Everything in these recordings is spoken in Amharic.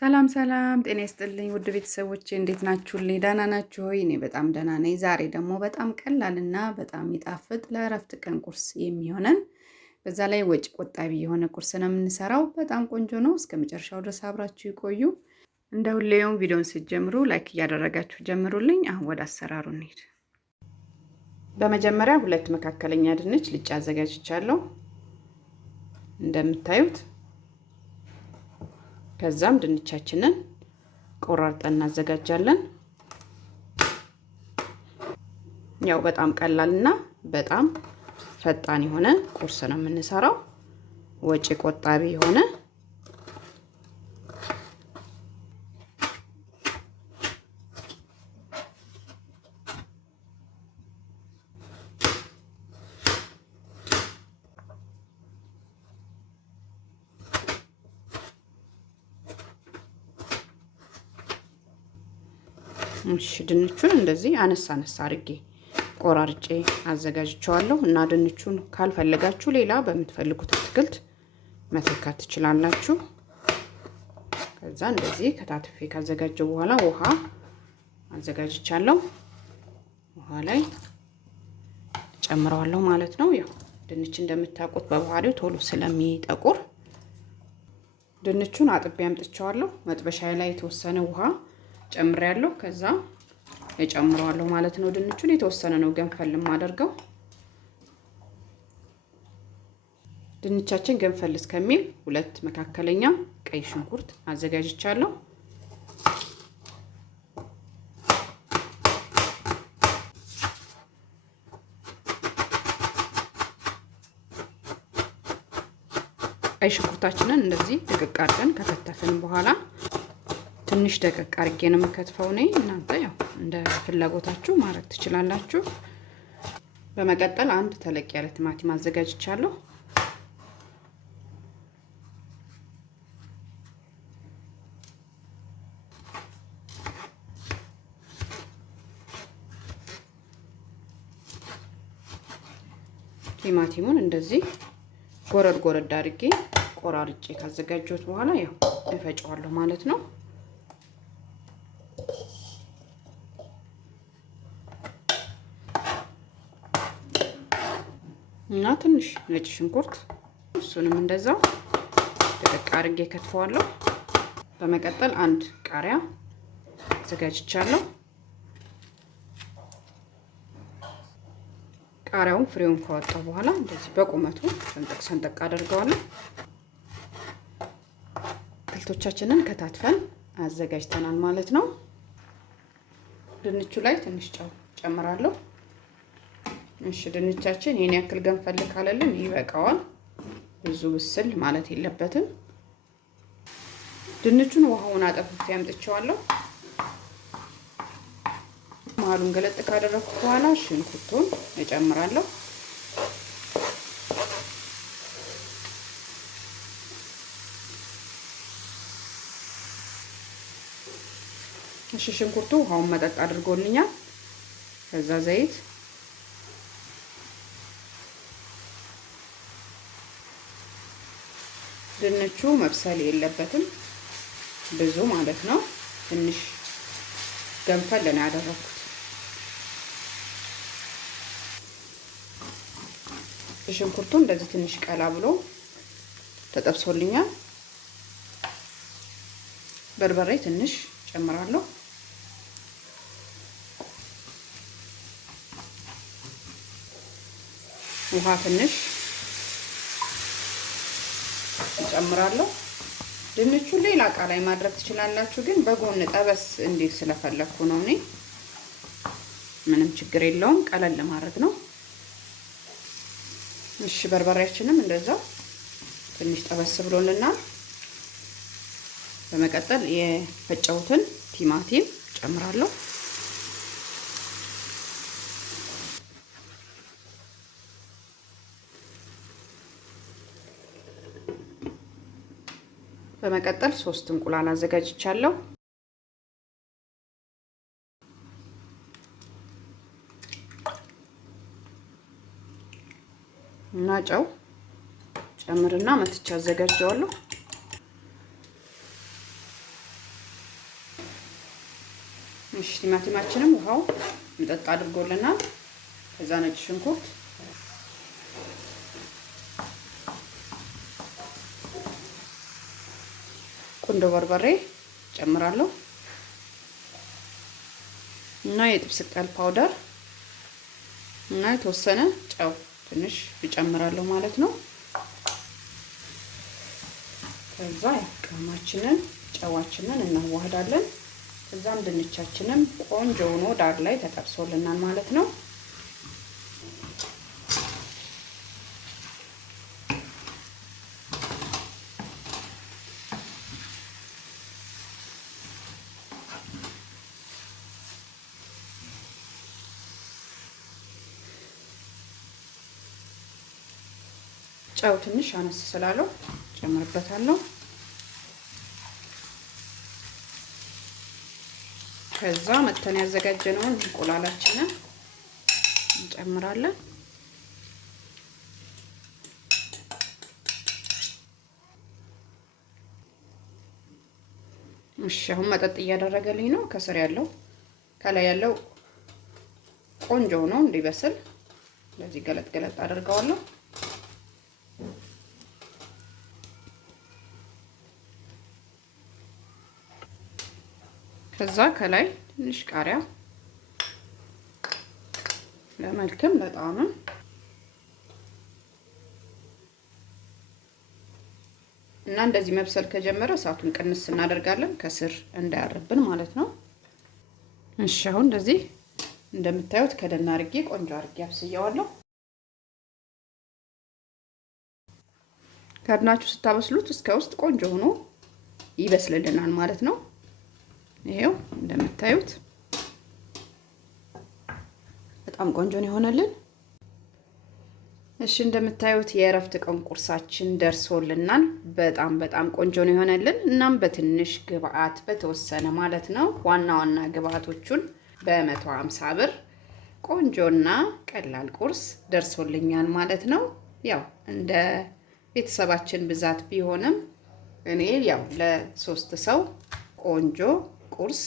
ሰላም ሰላም ጤና ይስጥልኝ ውድ ቤተሰቦቼ እንዴት ናችሁልኝ? ደህና ናችሁ ሆይ? እኔ በጣም ደህና ነኝ። ዛሬ ደግሞ በጣም ቀላልና በጣም የሚጣፍጥ ለእረፍት ቀን ቁርስ የሚሆነን በዛ ላይ ወጪ ቆጣቢ የሆነ ቁርስ ነው የምንሰራው። በጣም ቆንጆ ነው። እስከ መጨረሻው ድረስ አብራችሁ ይቆዩ። እንደ ሁሌውም ቪዲዮን ስትጀምሩ ላይክ እያደረጋችሁ ጀምሩልኝ። አሁን ወደ አሰራሩ እንሂድ። በመጀመሪያ ሁለት መካከለኛ ድንች ልጬ አዘጋጅቻለሁ እንደምታዩት። ከዛም ድንቻችንን ቆራርጠን እናዘጋጃለን። ያው በጣም ቀላልና በጣም ፈጣን የሆነ ቁርስ ነው የምንሰራው፣ ወጪ ቆጣቢ የሆነ። እሺ ድንቹን እንደዚህ አነሳ አነሳ አድርጌ ቆራርጬ አዘጋጅቼዋለሁ። እና ድንቹን ካልፈለጋችሁ ሌላ በምትፈልጉት አትክልት መተካት ትችላላችሁ። ከዛ እንደዚህ ከታትፌ ካዘጋጀው በኋላ ውሃ አዘጋጅቻለሁ። ውሃ ላይ ጨምረዋለሁ ማለት ነው። ያው ድንች እንደምታውቁት በባህሪው ቶሎ ስለሚጠቁር ድንቹን አጥቤ አምጥቼዋለሁ። መጥበሻ ላይ የተወሰነ ውሃ ጨምሬያለሁ። ከዛ እጨምረዋለሁ ማለት ነው። ድንቹን የተወሰነ ነው ገንፈል ማደርገው። ድንቻችን ገንፈል እስከሚል ሁለት መካከለኛ ቀይ ሽንኩርት አዘጋጅቻለሁ። ቀይ ሽንኩርታችንን እንደዚህ ድቅቅ አድርገን ከተተፍን በኋላ ትንሽ ደቀቅ አድርጌ ነው የምከትፈው እኔ። እናንተ ያው እንደ ፍላጎታችሁ ማድረግ ትችላላችሁ። በመቀጠል አንድ ተለቅ ያለ ቲማቲም አዘጋጅቻለሁ። ቲማቲሙን እንደዚህ ጎረድ ጎረድ አድርጌ ቆራርጬ ካዘጋጀሁት በኋላ ያው እፈጨዋለሁ ማለት ነው። እና ትንሽ ነጭ ሽንኩርት እሱንም እንደዛው ደቀቅ አድርጌ ከትፈዋለሁ። በመቀጠል አንድ ቃሪያ አዘጋጅቻለሁ። ቃሪያውን ፍሬውን ካወጣው በኋላ እንደዚህ በቁመቱ ሰንጠቅ ሰንጠቅ አደርገዋለሁ። አትክልቶቻችንን ከታትፈን አዘጋጅተናል ማለት ነው። ድንቹ ላይ ትንሽ ጨው ጨምራለሁ። እሺ ድንቻችን የኔ ያክል ገንፈል ካለልን ይበቃዋል። ብዙ ብስል ማለት የለበትም። ድንቹን ውሃውን አጠፍቼ አምጥቼዋለሁ። መሀሉን ገለጥ ካደረኩት በኋላ ሽንኩርቱን እጨምራለሁ። እሺ ሽንኩርቱ ውሃውን መጠጥ አድርጎልኛል። ከዛ ዘይት ድንቹ መብሰል የለበትም ብዙ ማለት ነው። ትንሽ ገንፈል ነው ያደረኩት። ሽንኩርቱ እንደዚህ ትንሽ ቀላ ብሎ ተጠብሶልኛል። በርበሬ ትንሽ ጨምራለሁ። ውሃ ትንሽ ጨምራለሁ። ድንቹ ሌላ እቃ ላይ ማድረግ ትችላላችሁ፣ ግን በጎን ጠበስ እንዲል ስለፈለኩ ነው እኔ። ምንም ችግር የለውም፣ ቀለል ለማድረግ ነው። እሺ በርበሬያችንም እንደዛው ትንሽ ጠበስ ብሎልናል። በመቀጠል የፈጨሁትን ቲማቲም ጨምራለሁ። በመቀጠል 3 እንቁላል አዘጋጅቻለሁ። እና ጨው ጨምርና መትቻ አዘጋጀዋለሁ። እሺ ቲማቲማችንም ውሃው ምጠጥ አድርጎልናል። ከዛ ነጭ ሽንኩርት ቁንዶ በርበሬ ጨምራለሁ እና የጥብስ ቅጠል ፓውደር እና የተወሰነ ጨው ትንሽ እጨምራለሁ ማለት ነው። ከዛ ቅመማችንን ጨዋችንን እናዋህዳለን። ከዛም ድንቻችንን ቆንጆ ሆኖ ዳር ላይ ተጠብሶልናል ማለት ነው። ጨው ትንሽ አነስ ስላለው ጨምርበታለሁ። ከዛ መተን ያዘጋጀነውን እንቁላላችንን እንጨምራለን። እሺ አሁን መጠጥ እያደረገልኝ ነው። ከስር ያለው ከላይ ያለው ቆንጆ ነው እንዲበስል ለዚህ ገለጥ ገለጥ አድርገዋለሁ። ከዛ ከላይ ትንሽ ቃሪያ ለመልክም ለጣዕምም እና እንደዚህ መብሰል ከጀመረ እሳቱን ቅንስ እናደርጋለን ከስር እንዳያርብን ማለት ነው። እሺ አሁን እንደዚህ እንደምታዩት ከደና አርጌ ቆንጆ አርጌ አብስያዋለሁ። ከድናችሁ ስታበስሉት እስከ ውስጥ ቆንጆ ሆኖ ይበስልልናል ማለት ነው። ይሄው እንደምታዩት በጣም ቆንጆ ነው የሆነልን። እሺ እንደምታዩት የእረፍት ቀን ቁርሳችን ደርሶልናል። በጣም ቆንጆ ነው የሆነልን። እናም በትንሽ ግብአት በተወሰነ ማለት ነው ዋና ዋና ግብአቶቹን በ150 ብር ቆንጆና ቀላል ቁርስ ደርሶልኛል ማለት ነው። ያው እንደ ቤተሰባችን ብዛት ቢሆንም እኔ ያው ለ3 ሰው ቆንጆ ቁርስ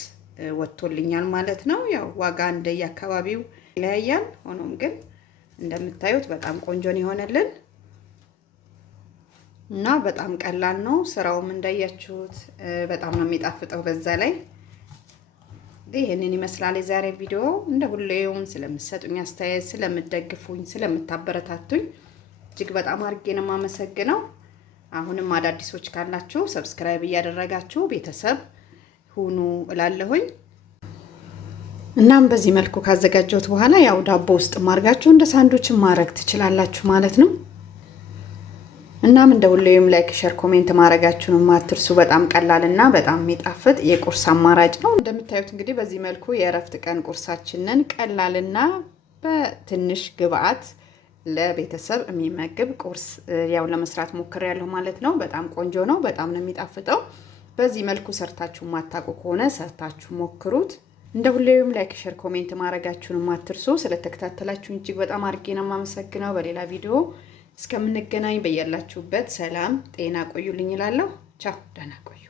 ወጥቶልኛል ማለት ነው። ያው ዋጋ እንደየአካባቢው ይለያያል። ሆኖም ግን እንደምታዩት በጣም ቆንጆ ነው የሆነልን እና በጣም ቀላል ነው። ስራውም እንዳያችሁት በጣም ነው የሚጣፍጠው። በዛ ላይ ይሄንን ይመስላል የዛሬ ቪዲዮ። እንደ ሁሌውም ስለምትሰጡኝ አስተያየት፣ ስለምትደግፉኝ፣ ስለምታበረታቱኝ እጅግ በጣም አድርጌ ነው የማመሰግነው። አሁንም አዳዲሶች ካላችሁ ሰብስክራይብ እያደረጋችሁ ቤተሰብ ሁኑ እላለሁኝ። እናም በዚህ መልኩ ካዘጋጀሁት በኋላ ያው ዳቦ ውስጥ ማርጋችሁ እንደ ሳንዱች ማድረግ ትችላላችሁ ማለት ነው። እናም እንደ ሁሌም ላይክ፣ ሼር፣ ኮሜንት ማድረጋችሁን አትርሱ። በጣም ቀላልና በጣም የሚጣፍጥ የቁርስ አማራጭ ነው። እንደምታዩት እንግዲህ በዚህ መልኩ የእረፍት ቀን ቁርሳችንን ቀላልና በትንሽ ግብአት ለቤተሰብ የሚመግብ ቁርስ ያው ለመስራት ሞክሬያለሁ ማለት ነው። በጣም ቆንጆ ነው። በጣም ነው የሚጣፍጠው። በዚህ መልኩ ሰርታችሁ ማታውቁ ከሆነ ሰርታችሁ ሞክሩት። እንደ ሁሌም ላይክ፣ ሼር፣ ኮሜንት ማድረጋችሁን አትርሱ። ስለተከታተላችሁን እጅግ በጣም አድርጌ ነው የማመሰግነው። በሌላ ቪዲዮ እስከምንገናኝ በያላችሁበት ሰላም ጤና ቆዩልኝ እላለሁ። ቻው፣ ደህና ቆዩ።